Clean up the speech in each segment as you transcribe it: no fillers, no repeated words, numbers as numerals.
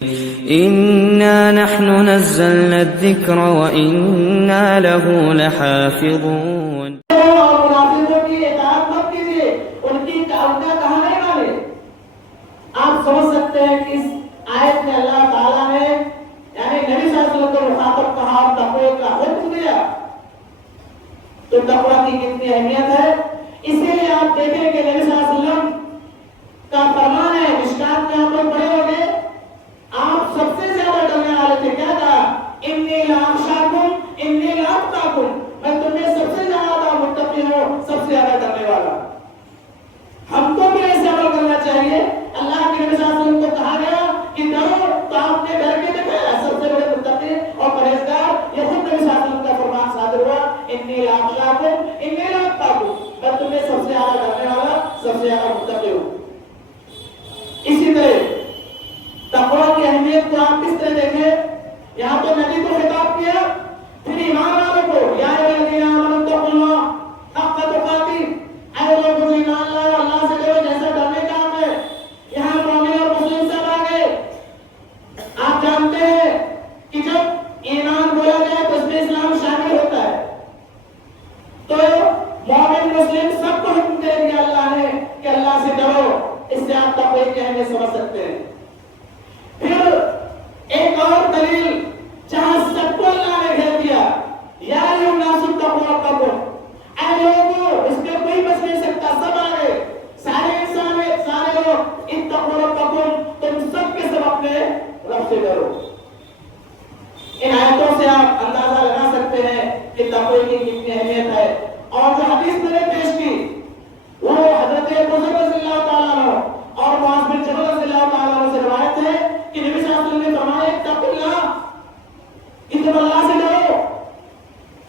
إنا نحن نزلنا الذكر وإنا له لحافظون. آپ سمجھ سکتے ہیں کہ اس آیت میں اللہ تعالیٰ نے یعنی نبی صلی اللہ علیہ وسلم کو مخاطب کہا اور تقوی کا حکم دیا تو تقوی کی کتنی اہمیت ہے. اسی لیے آپ دیکھیں کہ نبی صلی اللہ علیہ وسلم کا فرمان ہے مشکات میں آپ لوگ پڑھے ہوں گے آپ سب سے زیادہ ڈرنے والے تھے. کیا کہا؟ انی لاخشاکم انی لاتقاکم، میں تم میں سب سے زیادہ متقی ہوں، سب سے زیادہ ڈرنے والا. ہم کو بھی ایسے عمل کرنا چاہیے. اللہ کے نبی صلی اللہ علیہ وسلم کو کہا گیا کہ ڈرو تو آپ نے ڈر کے دیکھا سب سے بڑے متقی اور پرہیزگار یہ خود نبی صلی اللہ علیہ وسلم کا فرمان صادر ہوا انی لاخشاکم انی لاتقاکم، میں تم میں سب سے زیادہ ڈرنے والا سب سے زیادہ متقی ہوں. اسی طرح تقوی کی اہمیت کو آپ کس طرح دیکھیں، یہاں تو نبی کو خطاب کیا پھر ایمان والوں کو یا الذین آمنوا اتقوا اللہ حق تقاتہ، اے لوگوں جو ایمان لائے اللہ سے ڈرو جیسا ڈرنے کا حق ہے. یہاں مومن اور مسلم سب آ گئے. آپ جانتے ہیں کہ جب ایمان بولا جائے تو اس میں اسلام شامل ہوتا ہے تو مومن مسلم سب کو حکم دے دیا اللہ نے کہ اللہ سے ڈرو. اس سے آپ تقوی کی اہمیت سمجھ سکتے ہیں. پھر ایک اور دلیل جہاں سب کو اللہ نے گھیر دیا یا ایھا الناس اتقوا ربکم، اے لوگوں اس میں کوئی بچ نہیں سکتا، سب آ گئے سارے انسان سارے لوگ اتقوا ربکم، تم سب کے سب اپنے رب سے ڈرو. ان آیتوں سے آپ اندازہ لگا سکتے ہیں کہ تقوی کی کتنی اہمیت ہے. اور جو حدیث میں نے پیش کی وہ حضرت ابو ذر رضی اللہ تعالیٰ عنہ اور معاذ بن جبل رضی اللہ تعالیٰ عنہ سے روایت ہے کہ نبی صلی اللہ علیہ وسلم نے فرمایا اتقوا اللہ، کہ تم اللہ سے ڈرو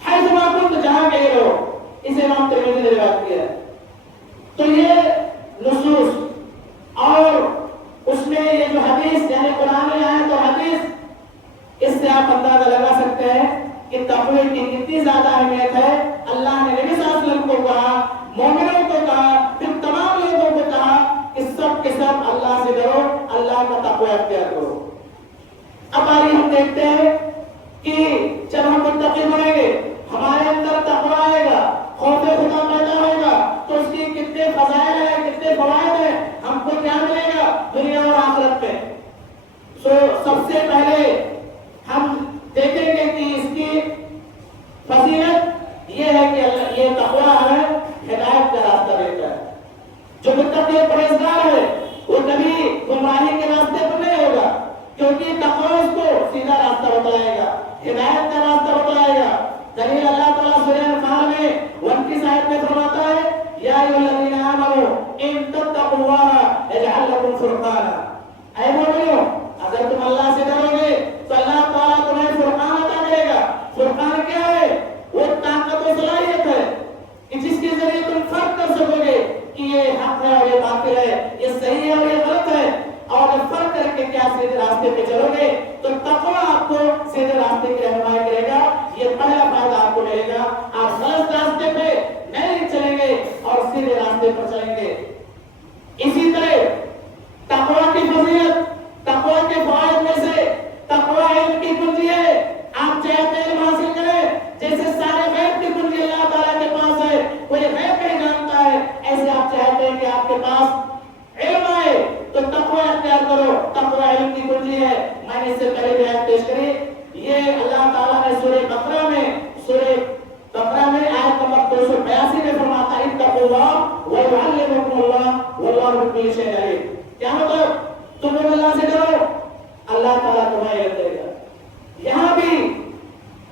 حیث ما کنتم، جہاں گئے ہو. اسے امام ترمذی نے روایت کیا ہے. تو یہ نصوص اور اس میں یہ جو حدیث یعنی قرآن آیت اور حدیث، اس سے آپ اندازہ لگا سکتے ہیں کہ تقوی کی کتنی زیادہ اہمیت ہے. اللہ نے نبی صلی اللہ علیہ وسلم کو کہا، مومنوں کو کہا، پھر تمام لوگوں کو کہا کہ سب کے سب اللہ سے ڈرو، اللہ کا تقوی اختیار کرو. اب آئیے ہم دیکھتے ہیں کہ جب ہم متقی بنیں گے ہمارے اندر تقوی آئے گا، خوف خدا پیدا ہوگا تو اس کی کتنے فضائل ہیں، کتنے فوائد ہیں، ہم کو کیا ملے گا دنیا اور آخرت میں. سب سے پہلے ہم دیکھیں گے کہ اس کی فضیلت یہ ہے کہ یہ تقوی ہمیں ہدایت کا راستہ دیتا ہے. جو متقی پرہیزگار ہے وہ کبھی گمراہی کے راستے پر نہیں ہوگا کیونکہ تقوی اس کو سیدھا راستہ بتلائے گا، ہدایت کا راستہ بتلائے گا. دلیل اللہ تعالیٰ سورہ انفال میں 29 آیت میں فرماتا ہے یا ایھا الذین آمنوا ان تتقوا اللہ یجعل لکم فرقانا، اے مومنو اگر تم اللہ سے ڈرو گے تو اللہ تعالیٰ تمہیں فرقان عطا کرے گا. فرقان کیا ہے؟ وہ طاقت و صلاحیت ہے کہ جس کے ذریعے تم فرق کر سکو گے کہ یہ حق ہے اور یہ باطل ہے، یہ صحیح ہے اور یہ غلط ہے. اور جب فرق کر کے کیا سیدھے راستے پہ چلو گے تو تقوی آپ کو سیدھے راستے کی رہنمائی کرے گا. یہ پہلا فائدہ آپ کو ملے گا. آپ غلط راستے پہ نہیں چلیں گے اور سیدھے راستے پر چلیں گے. اسی طرح تقوی کی فضیلت، تقوی کے فوائد میں سے تقوی علم کی کنجی ہے. آپ چاہتے ہیں علم حاصل کریں، جیسے سارے غیب کی کنجی اللہ تعالیٰ کے پاس ہے، کوئی غیب نہیں جانتا ہے، ایسے آپ چاہتے ہیں کہ آپ کے پاس علم آئے تو تقوی اختیار کرو. تقوی علم کی کنجی ہے. میں نے اس سے پہلے بھی آیت پیش کری، یہ اللہ تعالیٰ نے سورہ بقرہ میں آیت نمبر 282 میں فرماتا ہے اتقوا اللہ ویعلمکم اللہ واللہ بکل شیء علیم. کیا مطلب؟ تم لوگ اللہ سے ڈرو، اللہ تعالیٰ تمہیں علم دے گا. یہاں بھی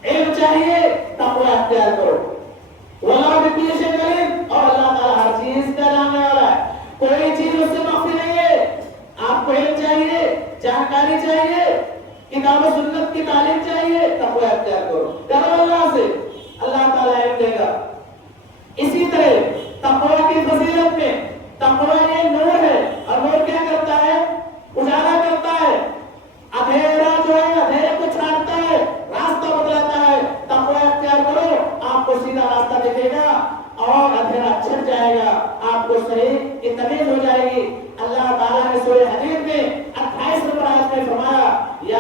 علم چاہیے، تقوی اختیار کرو. واللہ بکل شیء علیم، اور اللہ تعالیٰ ہر چیز کا جاننے والا ہے، کوئی چیز اس سے مخفی نہیں ہے. آپ کو علم چاہیے، جانکاری چاہیے، کتاب و سنت کی تعلیم چاہیے، تقوی اختیار کرو. ڈرو اللہ سے، اللہ تعالیٰ علم دے گا. اسی طرح تقوی کی فضیلت میں تقوی یہ نور ہے، اور نور کیا کرتا ہے؟ اجالا کرتا ہے. اندھیرا جو ہے اندھیرے کو چھاڑتا ہے، راستہ بتلاتا ہے. تقوی اختیار کرو، آپ کو سیدھا راستہ دکھے گا اور اندھیرا چھٹ جائے گا، آپ کو صحیح کی تمیز ہو جائے گی. اللہ تعالیٰ نے سورہ حدید میں 28 نمبر آیت میں فرمایا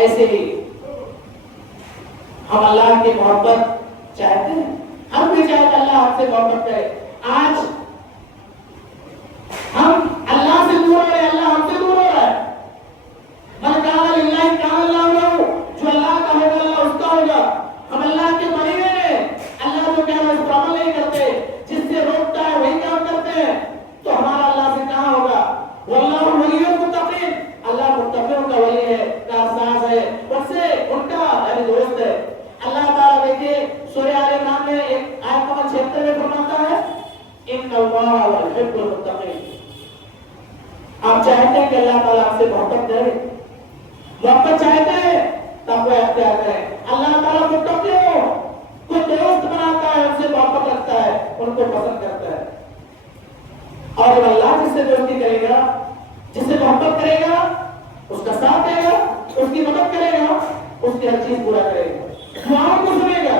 ایسے ہی ہم اللہ کی محبت چاہتے ہیں، ہم بھی چاہتے ہیں اللہ ہم سے محبت کرے. آج ہم اللہ سے دور ہو رہے ہیں، اللہ ہم سے دور ہو رہا ہے. من کان للہ کان اللہ لہ، جو اللہ کا ہوگا اللہ اس کا ہوگا. ہم اللہ کے بندے ہیں، اللہ جو کہہ رہا ہے اس پر عمل نہیں کرتے، جس سے روکتا ہے وہی کام کرتے ہیں، تو ہمارا اللہ سے کہاں ہوگا؟ واللہ ولی المتقین، اللہ متقیوں کا ولی ہے، کارساز ہے، اس سے ان کا یعنی دوست ہے. اللہ تعالیٰ دیکھیے سورہ آل عمران میں ایک آیت نمبر 76 میں فرماتا ہے ان اللہ یحب المتقین. آپ چاہتے ہیں کہ اللہ تعالیٰ آپ سے محبت کرے، محبت چاہتے ہیں تقوی اختیار کریں. اللہ تعالیٰ متقیوں کو دوست بناتا ہے، ان سے محبت رکھتا ہے، ان کو پسند کرتا ہے. اور اللہ جس سے دوستی کرے گا، جس سے محبت کرے گا، اس کا ساتھ دے گا، اس کی مدد کرے گا، اس کی ہر چیز پورا کرے گا، دعاؤں کو سنے گا.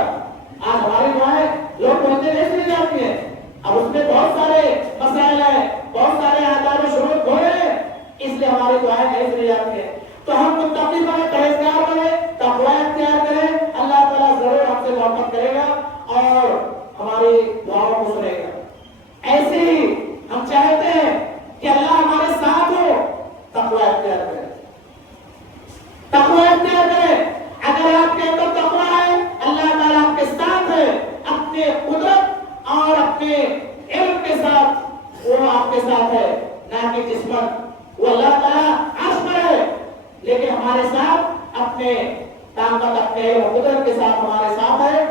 آج ہماری دعائیں لوگ بولتے نہیں سنی جاتی ہیں. اب اس میں بہت سارے مسائل ہیں، بہت سارے آداب و شروط ہو رہے ہیں، اس لیے ہماری دعائیں نہیں سنی جاتی ہیں. تو ہم متقی بنے، پرہیزگار بنے، تقوی اختیار کریں، اللہ تعالیٰ ضرور ہم سے محبت کرے گا اور ہماری دعاؤں کو سنے گا. ایسے ہی ہم چاہتے ہیں کہ اللہ ہمارے ساتھ ہو، تقوی اختیار کریں، تقوی اختیار کریں. اگر آپ کے اندر تقوی ہے، اللہ تعالیٰ آپ کے ساتھ ہے، اپنے قدرت اور اپنے علم کے ساتھ وہ آپ کے ساتھ ہے، نہ کہ جسمن. وہ اللہ تعالیٰ عرش پر ہے لیکن ہمارے ساتھ اپنے طاقت، اپنے علم و قدرت کے ساتھ ہمارے ساتھ ہے.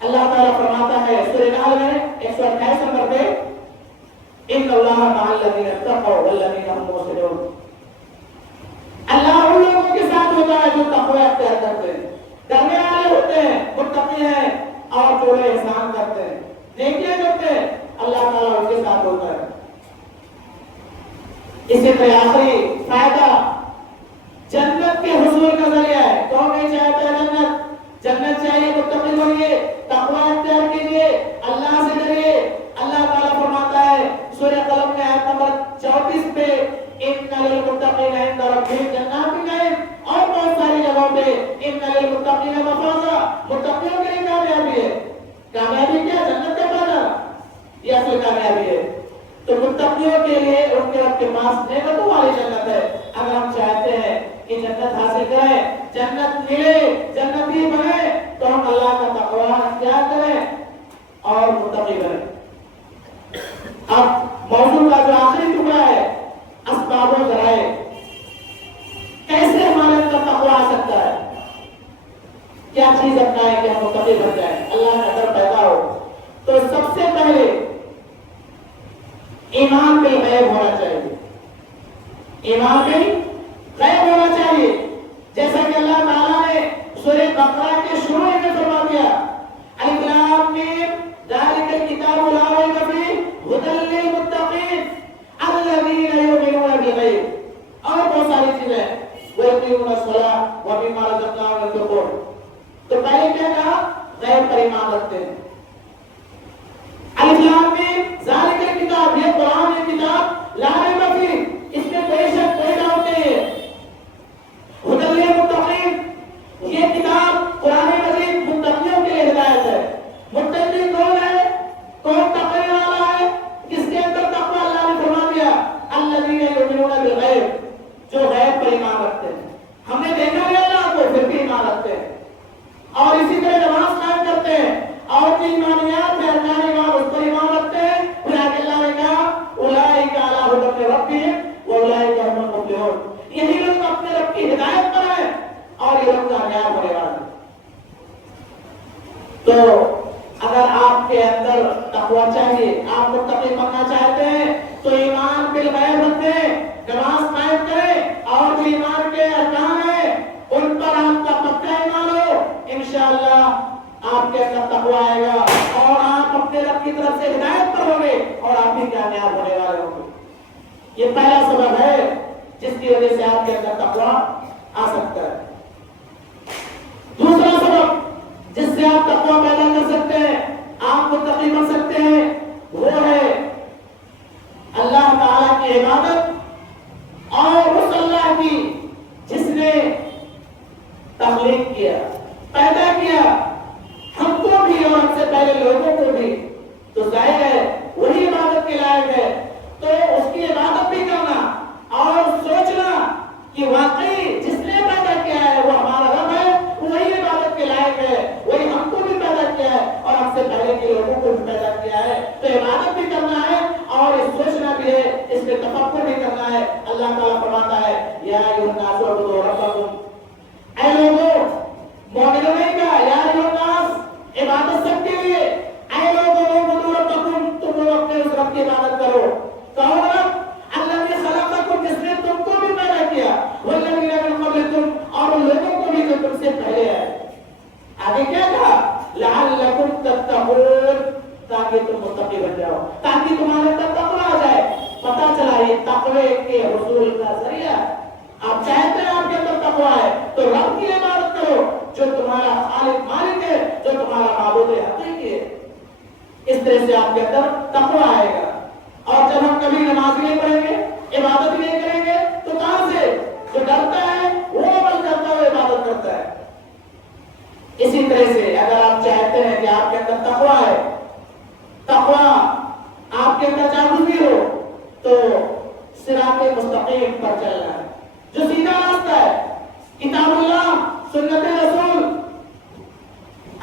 اللہ تعالیٰ فرماتا ہے سورہ نحل میں 128 نمبر پہ ان اللہ مع الذین اتقوا والذین هم محسنون. اللہ ان لوگوں کے ساتھ ہوتا ہے جو تقوی اختیار کرتے ہیں، ڈرنے والے ہوتے ہیں، متقی ہیں اور جو احسان کرتے ہیں، نیکیاں کرتے ہیں، اللہ تعالیٰ ان کے ساتھ ہوتا ہے. اسی طرح آخری فائدہ جنت کے حصول کا ذریعہ ہے. کون نہیں چاہتا ہے جنت؟ جنت چاہیے، متقی بنیے، تقوی اختیار کیجیے، اللہ سے ڈریے. اللہ تعالیٰ فرماتا ہے سورہ قلم میں آیت نمبر 34 پہ ان للمتقین عند ربہم جنات النعیم، اور بہت ساری جگہوں پہ ان للمتقین مفازا، متقیوں کے لیے کامیابی ہے. کامیابی کیا؟ جنت کا پانا، یہ اصل کامیابی ہے. تو متقیوں کے لیے ان کے رب کے پاس نعمتوں والی جنت ہے. اگر ہم چاہتے ہیں کہ جنت حاصل کریں، جنت ملے، جنتی بنے، تو ہم اللہ کا تقوی اختیار کریں اور متقی بنیں. اب موضوع کا جو آخری ٹکڑا ہے اسباب و ذرائع، کیسے ہمارے اندر تقوی آ سکتا ہے، کیا چیز اپنائیں کہ ہم متقی بن جائیں، اللہ کا ڈر پیدا ہو. تو سب سے پہلے ایمان بالغیب ہونا چاہیے. ایمان بالغیب ہونا چاہیے، جیسا کہ اللہ تعالیٰ نے سورہ بقرہ کے شروع میں فرما دیا الف لام میم ذالک الکتاب لا ریب فیہ ھدی للمتقین الذین یؤمنون بالغیب، اور بہت ساری چیزیں، ویقیمون الصلاۃ ومما رزقناہم ينفقون. تو پہلے کیا کہا؟ غیب پر ایمان رکھتے ہیں. الف لام میم ذالک الکتاب، یہ قرآن یہ کتاب لا ریب فیہ، اس میں کوئی شک کوئی ڈاؤٹ نہیں ہے. ھدی للمتقین، یہ کتاب قرآن مجید متقیوں کے لیے ہدایت ہے. متقی کون ہے؟ کون تقوی والا ہے؟ کس کے اندر تقوی؟ اللہ نے فرما دیا الذین یؤمنون بالغیب، جو غیب پر ایمان رکھتے ہیں. ہم نے دیکھا ہے اللہ کو پھر بھی ایمان رکھتے ہیں، اور اسی طرح نماز قائم کرتے ہیں، اور بھی ایمانیات میں ارکان ایمان اس پر ایمان رکھتے ہیں. پھر آگے اللہ نے کہا اولئک علی ھدی من ربہم واولئک هم المفلحون، یہی لوگ اپنے رب کی ہدایت پر ہیں اور یہ لوگ کامیاب ہونے والے ہیں. تو اگر آپ کے اندر تقوی چاہیے، آپ متقی بننا چاہتے ہیں، تو ایمان بالغیب رکھیں، نماز قائم کریں، اور جو ایمان کے ارکان ہیں ان پر آپ کا پکا ایمان ہو، انشاءاللہ آپ کے اندر تقوی آئے گا اور آپ اپنے رب کی طرف سے ہدایت پر ہوں گے اور آپ بھی کامیاب ہونے والے ہوں گے. یہ پہلا سبب ہے جس کی وجہ سے آپ کے اندر تقوی آ سکتا ہے. دوسرا سبب جس سے آپ تقوی پیدا کر سکتے ہیں، آپ متقی بن سکتے ہیں، وہ ہے اللہ تعالیٰ کی عبادت، اور اس اللہ کی جس نے تخلیق کیا، پیدا کیا، ہم کو بھی اور ہم سے پہلے لوگوں کو بھی، تو ظاہر ہے وہی عبادت کے لائق ہے۔ تو اس کی عبادت بھی کرنا اور سوچنا کہ واقعی جس نے پیدا کیا ہے وہ ہمارا رب ہے، وہی عبادت کے لائق ہے، وہی ہم کو بھی پیدا کیا ہے اور ہم سے پہلے کے لوگوں کو بھی پیدا کیا ہے۔ تو عبادت بھی کرنا ہے اور سوچنا بھی ہے، اس پہ تفکر بھی کرنا ہے۔ اللہ تعالیٰ فرماتا ہے یا ایھا الناس اعبدوا ربکم، اے لوگوں، مومنوں نے کہا یا ایھا الناس، عبادت سب کے لیے، اے لوگوں اعبدوا ربکم، تم لوگ اپنے اس رب کی عبادت کرو۔ کون رب؟ الذی خلقکم، جس نے تم کو بھی پیدا کیا، والذین من قبلکم، اور ان لوگوں کو بھی جو تم سے پہلے ہے۔ آگے کیا کہا؟ لعلکم تتقون، تاکہ تم متقی بن جاؤ، تاکہ تمہارے اندر تقوی آ جائے۔ پتہ چلا یہ تقوی کے حصول کا ذریعہ۔ آپ چاہتے ہیں آپ کے اندر تقوی ہے تو رب کی عبادت کرو جو تمہارا خالق مالک ہے، جو تمہارا معبود حقیقی ہے۔ اس طرح سے آپ کے اندر تقوی آئے گا۔ اور جب ہم کبھی نماز نہیں پڑھیں گے، عبادت نہیں کریں گے، تو کہاں سے؟ جو ڈرتا ہے وہ عمل کرتا ہے، وہ عبادت کرتا ہے۔ اسی طرح سے اگر آپ چاہتے ہیں کہ آپ کے اندر تقوی ہے، تقوی آپ کے اندر جاگزی ہو، تو صراط مستقیم پر چلنا ہے، جو سیدھا راستہ ہے، کتاب اللہ، سنت رسول۔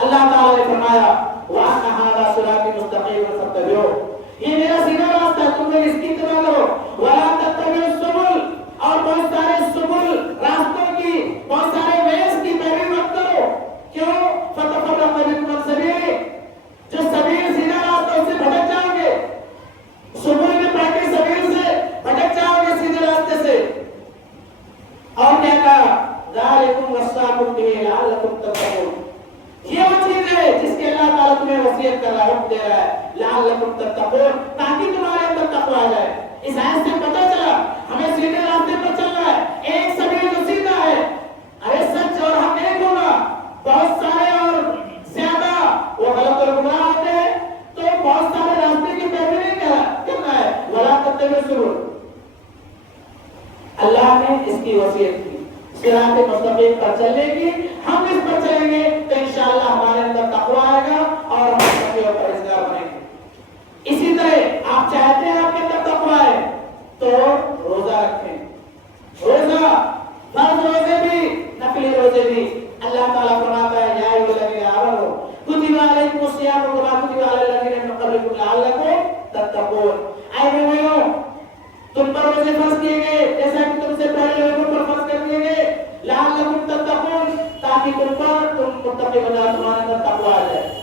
اللہ تعالیٰ نے فرمایا وَأَنَّ هَذَا صِرَاطِي مُسْتَقِيمًا فَاتَّبِعُوهُ، یہ میرا سیدھا راستہ ہے، تم لوگ اس کی اتباع کرو۔ وَلَا تَتَّبِعُوا السُّبُلَ، اور بہت سارے سبل، راستوں کی، بہت سارے ویز کی پیروی مت کرو۔ کیوں؟ فَتَفَرَّقَ بِكُمْ عَنْ سَبِيلِهِ، جو سبیل سیدھا راستہ اس سے بھٹک جاؤ گے، سبل میں پڑھ کے سبیل سے بھٹک جاؤ گے، سیدھے راستے سے۔ اور کیا کہا؟ ذَلِكُمْ وَصَّاكُمْ بِهِ لَعَلَّكُمْ تَتَّقُونَ، یہ وہ چیز ہے جس کے اللہ تعالیٰ تمہیں وصیت کر رہا ہے، حکم دے رہا ہے، لعلکم تتقون، تاکہ تمہارے اندر تقویٰ آ جائے۔ اس آیت سے پتہ چلا ہمیں سیدھے راستے پر چلنا ہے، ایک سبیل جو سیدھا ہے، ارے سچ اور حق ایک ہوگا۔ بہت سارے اور زیادہ وہ غلط اور گمراہ ہوتے ہیں، تو بہت سارے راستے کی پیروی نہیں کرنا ہے۔ وَلَا تَتَّبِعُوا السُّبُلَ، اللہ نے اس کی وصیت کی صراط مستقیم پر چلنے کی۔ ہم اس پر چلیں گے تو انشاءاللہ ہمارے اندر تقویٰ آئے گا اور ہم متقی اور پرہیزگار بنیں گے۔ اسی طرح آپ چاہتے ہیں آپ کے اندر تقویٰ ہے تو روزہ رکھیں، روزہ، فرض روزے بھی، نفلی روزے بھی۔ اللہ تعالیٰ فرماتا ہے یا ایھا الذین آمنوا کتب علیکم الصیام کما کتب علی الذین من قبلکم لعلکم تتقون، اے مومنو تم پر روزے فرض کیے گئے جیسا کہ تم سے پہلے لوگوں پر فرض کر دیے گئے، لعلکم تتقون، تاکہ تم متقی بنا، تمہارے اندر تقویٰ آ جائے۔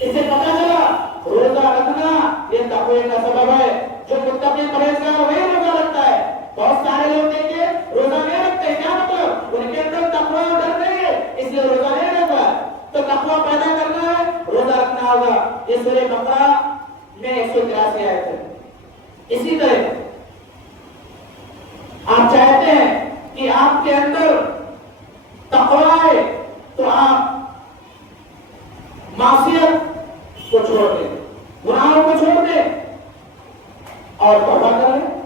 اس سے پتہ چلا روزہ رکھنا یہ تقوی کا سبب ہے۔ جو متقی پرہیزگار وہی روزہ رکھتا ہے۔ بہت سارے لوگ دیکھیں روزہ نہیں رکھتے، کیا مطلب؟ ان کے اندر تقویٰ اور ڈر نہیں ہے، اس لیے روزہ نہیں رکھتا۔ تو تقویٰ پیدا کرنا ہے، روزہ رکھنا ہوگا۔ یہ سورہ بقرہ میں 183 آیت ہے۔ اسی طرح آپ چاہتے ہیں کہ آپ کے اندر تقویٰ ہے تو آپ معصیت کو چھوڑ دیں، گناہوں کو چھوڑ دیں اور توبہ کریں۔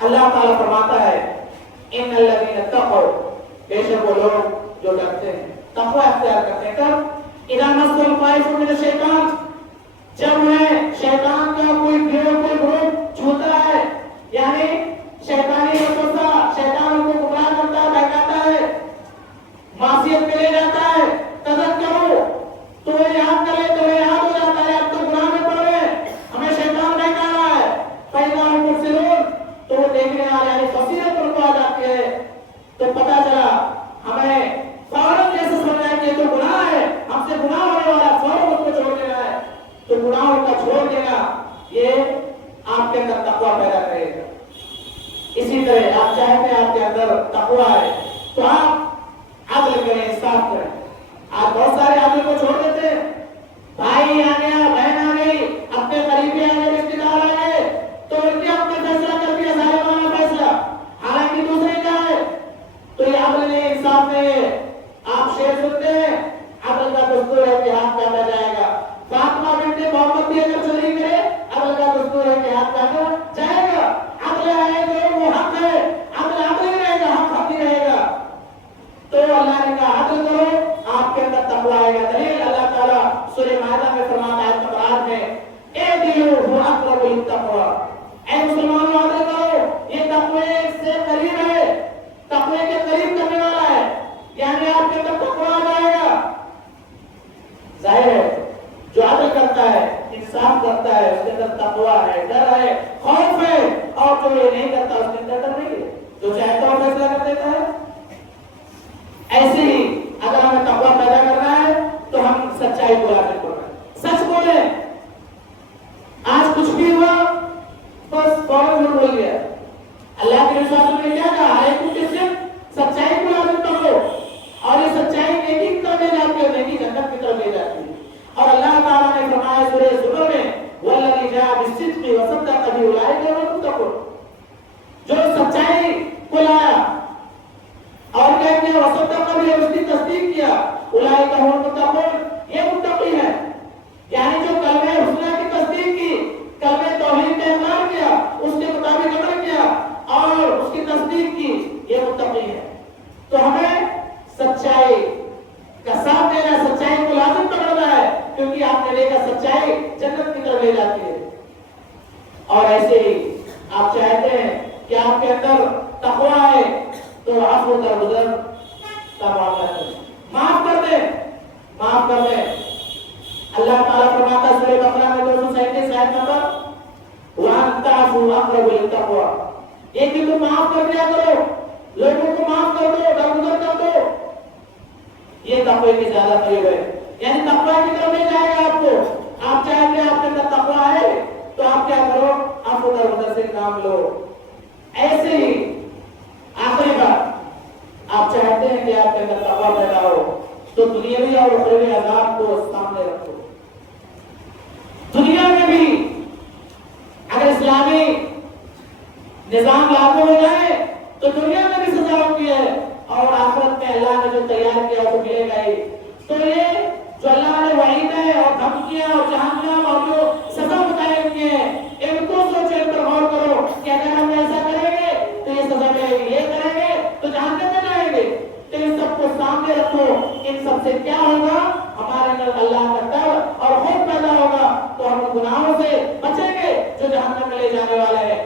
اللہ تعالیٰ فرماتا ہے ان الذین اتقوا، بے شک وہ لوگ جو ڈرتے ہیں، تقویٰ اختیار کرتے ہیں۔ کب؟ اذا مسهم طائف من الشیطان، جب انہیں شیطان کا کوئی گروپ چھوتا ہے، یعنی شیطانی وسوسہ شیطان ان کو گمراہ کرتا ہے، بہکاتا ہے، معصیت میں لے جاتا ہے، تذکروا، تو وہ یاد کرے تو وہ یاد ہو جاتا ہے اب تو گناہ میں پڑ رہے ہیں، ہمیں شیطان بہکا رہا ہے، فإذا هم مبصرون، تو وہ دیکھنے والے یعنی بصیرت ان کو آ جاتی ہے، تو پتہ چلا ہمیں فوراً جیسے سمجھا کہ یہ تو گناہ ہے، ہم سے گناہ ہونے والا، فوراً اس کو چھوڑ دینا ہے۔ تو گناہوں کا چھوڑ دینا یہ آپ کے اندر تقویٰ پیدا کرے گا۔ اسی طرح آپ چاہتے ہیں آپ کے اندر تقویٰ ہے تو آپ عدل کریں، انصاف کریں۔ آپ بہت سارے عدل کو چھوڑ دیتے ہیں، بھائی آ گیا، بہن آ گئی، اپنے قریبی آ گئے، رشتے دار آ گئے تو ان کے اپنے فیصلہ کر دیا، ظالمانہ فیصلہ، حالانکہ دوسرے کیا ہے، تو یہ عدل نہیں، انصاف نہیں ہے۔ آپ شعر سنتے ہیں عدل کا دستور ہے کہ ہاتھ کاٹا جائے گا، فاطمہ بنت محمد بھی اگر چوری کرے عدل کا دستور ہے کہ ہاتھ کاٹا جائے گا۔ عدل ہے جو وہ حق ہے، عدل عدل ہی رہے گا، حق حق ہی رہے گا۔ تو اللہ نے کہا عدل کرو، آپ کے اندر تقوی آئے گا۔ دلیل اللہ تعالیٰ سورہ مائدہ میں فرماتا ہے نمبر 8 میں، اعدلوا هو اقرب للتقوی، اے مسلمانوں عدل کرو، یہ تقوی سے قریب ہے، تقوی کے قریب کرنے والا ہے، یعنی آپ کے اندر تقوی آ جائے گا۔ ظاہر ہے جو عدل کرتا ہے، انصاف کرتا ہے، اس کے اندر تقوی ہے، ڈر ہے، خوف ہے، اور جو یہ نہیں کرتا اس کے اندر ڈر نہیں ہے، جو چاہتا ہو فیصلہ کر دیتا ہے۔ ایسے ہی اگر ہمیں تقوی پیدا کرنا ہے تو ہم سچائی کو حاصل کرنا ہے، سچ بولیں۔ آج کچھ بھی ہوا بس فوراً جھوٹ بول گیا۔ اللہ کے رسول نے کیا کہا؟ سچائی کو حاصل کرو، اور یہ سچائی نیکی کی طرف لے جاتی ہے، نیکی جنت کی طرف لے جاتی ہے۔ اور اللہ تعالیٰ نے فرمایا سورہ زمر میں، والذی جاء بالصدق وصدق به اولئک هم المتقون، جو سچائی کو لایا اور کیا کیا، وصدق به، اس کی تصدیق کیا، اولئک هم المتقون، یہ متقی ہے۔ یعنی جو کلمہ حسنہ کی تصدیق کی، کلمہ توحید کا اقرار کیا، اس کے مطابق عمل کیا اور اس کی تصدیق کی، یہ متقی ہے۔ تو ہمیں سچائی کا ساتھ دینا، سچائی کو لازم پکڑنا ہے، کیونکہ آپ نے دیکھا سچائی جنت کی طرف لے جاتی ہے۔ اور ایسے ہی آپ چاہتے ہیں کہ آپ کے اندر تقوی ہے تو عفو درگزر کا معاملہ کریں، معاف کر دیں، معاف کر دیں۔ اللہ تعالیٰ فرماتا ہے سورہ بقرہ میں 237 آیت نمبر، وَأَن تَعْفُوا أَقْرَبُ لِلتَّقْوَىٰ، یہ کہ تم معاف کر دیا کرو، لوگوں کو معاف کر دو، درگزر کر دو، یہ تقوی کے زیادہ قریب ہے، یعنی تقوی کی طرف لے جائے گا آپ کو۔ آپ چاہتے ہیں آپ کے اندر تقوی ہے تو آپ کیا کرو، عفو درگزر سے کام لو۔ ایسے ہی آخری بات، آپ چاہتے ہیں کہ آپ کے اندر تقوی پیدا ہو تو دنیاوی اور اخروی عذاب کو سامنے رکھو۔ دنیا میں بھی اگر اسلامی نظام لاگو ہو جائے تو دنیا میں بھی سزا ہوتی ہے، اور آخرت میں اللہ نے جو تیار کیا وہ ملے گا ہی۔ تو یہ جو اللہ نے وعید ہے اور دھمکیاں اور جہنم اور جو سزا بتائی ہوئی ہے، ان کو سوچو، ان پر غور کرو کہ اگر ہم ایسا کریں گے تو یہ سزا ملے گی، یہ کریں گے تو جہنم میں جائیں گے۔ تو ان سب کو سامنے رکھو، ان سب سے کیا ہوگا، ہمارے اندر اللہ کا ڈر اور خوف پیدا ہوگا، تو ہم گناہوں سے بچیں گے جو جہنم میں لے جانے والے ہیں۔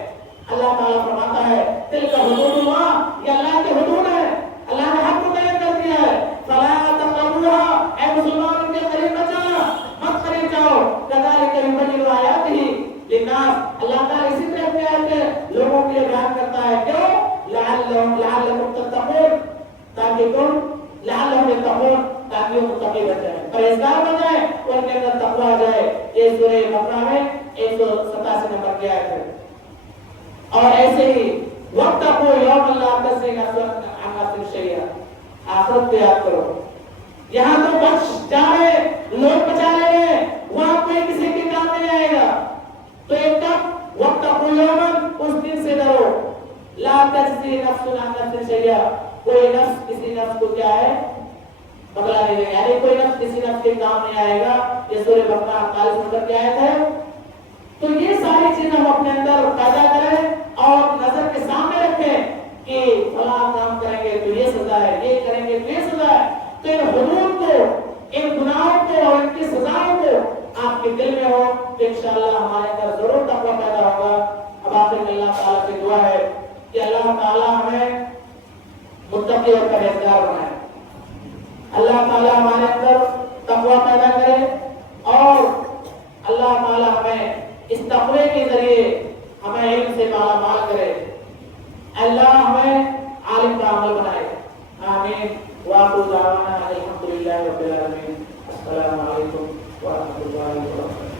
اللہ تعالیٰ فرماتا ہے تلک حدود اللہ، یہ اللہ کے حدود ہے، اللہ نے حق بیان کر دیا ہے، فلا تقربوها، اے مسلمان ان کے قریب مت جانا، مت قریب جاؤ، کذالک یبین آیاتہ للناس، اللہ تعالیٰ اسی طرح اپنے آیات لوگوں کے لیے بیان کرتا ہے، کیوں؟ لعلکم تتقون، تاکہ تم لعلہم یتقون، تاکہ وہ متقی بن جائیں، پرہیزگار بن جائیں، ان کے اندر تقوی آ جائے۔ یہ سورہ بقرہ میں 187 نمبر کی آیت ہے۔ اور ایسے ہی وَاتَّقُوا يَوْمًا لَا تَجْزِي نَفْسٌ عَن نَفْسٍ شَيْئًا، آخرت کو یاد کرو۔ یہاں تو بچ جا رہے لوگ، بچا رہے ہیں، وہاں کوئی کسی کے کام نہیں آئے گا۔ تو ایک کب وَاتَّقُوا يَوْمًا، اس دن سے ڈرو، لَا تَجْزِي نَفْسٌ عَن نَفْسٍ شَيْئًا، کوئی نفس کسی نفس کو کیا ہے، بدلہ نہیں دے گا، یعنی کوئی نفس کسی نفس کے کام نہیں آئے گا۔ یہ سورہ بقرہ 48 نمبر کی آیت ہے۔ تو یہ ساری چیزیں ہم اپنے اندر پیدا کریں اور نظر کے سامنے رکھیں کہ فلاں کام کریں گے تو یہ سزا ہے، یہ کریں گے تو یہ سزا ہے۔ تو ان حدود کو، ان گناہوں کو اور ان کی سزاؤں کو آپ کے دل میں ہو تو انشاءاللہ ہمارے اندر ضرور تقویٰ پیدا ہوگا۔ اب آخر میں اللہ تعالیٰ سے دعا ہے کہ اللہ تعالیٰ ہمیں متقی اور پرہیزگار بنائے، اللہ تعالیٰ ہمارے اندر تقویٰ پیدا کرے، اور اللہ تعالیٰ ہمیں اس تقوی کے ذریعے ہمیں علم سے مالا مال کرے، اللہ ہمیں عالم کا عمل بنائے۔ آمین۔ وآخر دعوانا الحمدللہ رب العالمین۔ السلام علیکم ورحمۃ اللہ وبرکاتہ۔